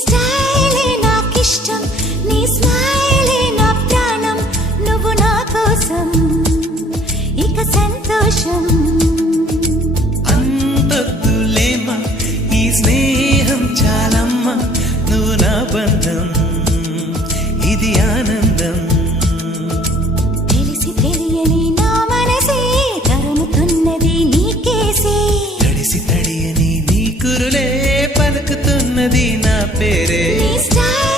స్టైలే నాకిష్టం, నీ స్మైలే నా ప్రాణం, నువ్వు నా కోసం ఇక సంతోషం. అంతొద్దులేమా ఈ స్నేహం చాలమ్మా, నువ్వు నా బంధం ఇది ఆనందం. తెలిసి తెలియని నా మనసే తరుముతున్నది నీకేసే, తడిసి తడియని నీ కురులే పలుకుతున్నది నా పేరే. నీ స్టైల్